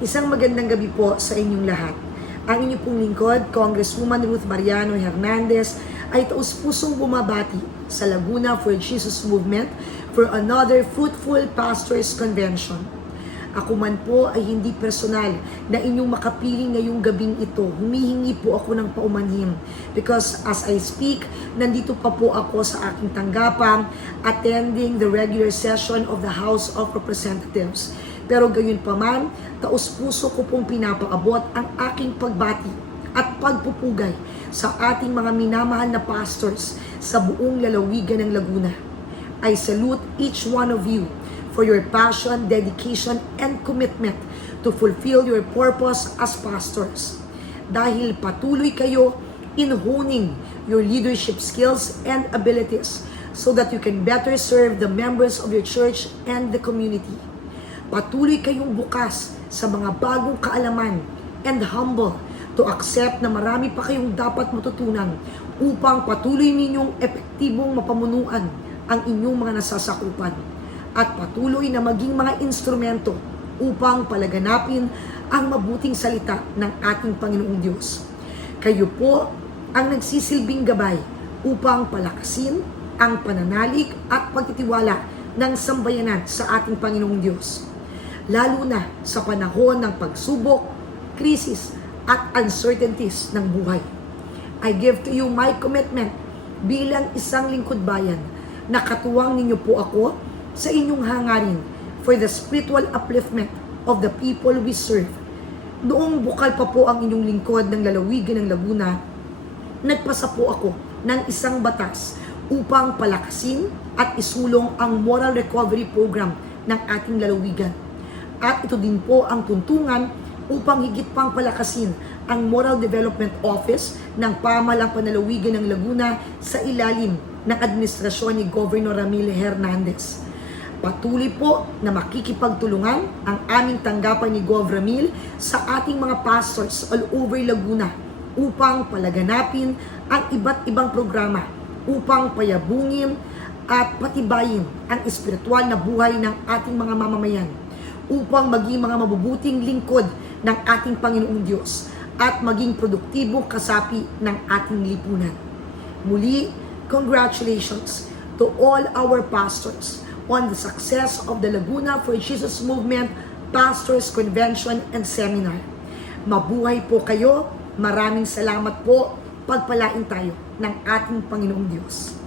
Isang magandang gabi po sa inyong lahat. Ang inyong pong lingkod, Congresswoman Ruth Mariano Hernandez, ay taus-pusong bumabati sa Laguna for Jesus Movement for another fruitful Pastors Convention. Ako man po ay hindi personal na inyong makapiling ngayong gabing ito. Humihingi po ako ng paumanhin because as I speak, nandito pa po ako sa aking tanggapan attending the regular session of the House of Representatives. Pero gayon pa man, taus-puso ko pong pinapaabot ang aking pagbati at pagpupugay sa ating mga minamahal na pastors sa buong lalawigan ng Laguna. I salute each one of you for your passion, dedication, and commitment to fulfill your purpose as pastors. Dahil patuloy kayo in honing your leadership skills and abilities so that you can better serve the members of your church and the community. Patuloy kayong bukas sa mga bagong kaalaman and humble to accept na marami pa kayong dapat matutunan upang patuloy ninyong epektibong mapamunuan ang inyong mga nasasakupan at patuloy na maging mga instrumento upang palaganapin ang mabuting salita ng ating Panginoong Diyos. Kayo po ang nagsisilbing gabay upang palakasin ang pananalig at pagtitiwala ng sambayanan sa ating Panginoong Diyos. Lalo na sa panahon ng pagsubok, krisis, at uncertainties ng buhay. I give to you my commitment bilang isang lingkod bayan na katuwang ninyo po ako sa inyong hangarin for the spiritual upliftment of the people we serve. Noong bukal pa po ang inyong lingkod ng lalawigan ng Laguna, nagpasa po ako ng isang batas upang palakasin at isulong ang moral recovery program ng ating lalawigan. At ito din po ang tuntungan upang higit pang palakasin ang Moral Development Office ng Pamahalang Panlalawigan ng Laguna sa ilalim ng administrasyon ni Governor Ramil Hernandez. Patuloy po na makikipagtulungan ang aming tanggapan ni Gov. Ramil sa ating mga pastors all over Laguna upang palaganapin ang iba't ibang programa upang payabungin at patibayin ang espiritual na buhay ng ating mga mamamayan, upang maging mga mabubuting lingkod ng ating Panginoong Diyos at maging produktibong kasapi ng ating lipunan. Muli, congratulations to all our pastors on the success of the Laguna for Jesus Movement Pastors Convention and Seminar. Mabuhay po kayo, maraming salamat po, pagpalain tayo ng ating Panginoong Diyos.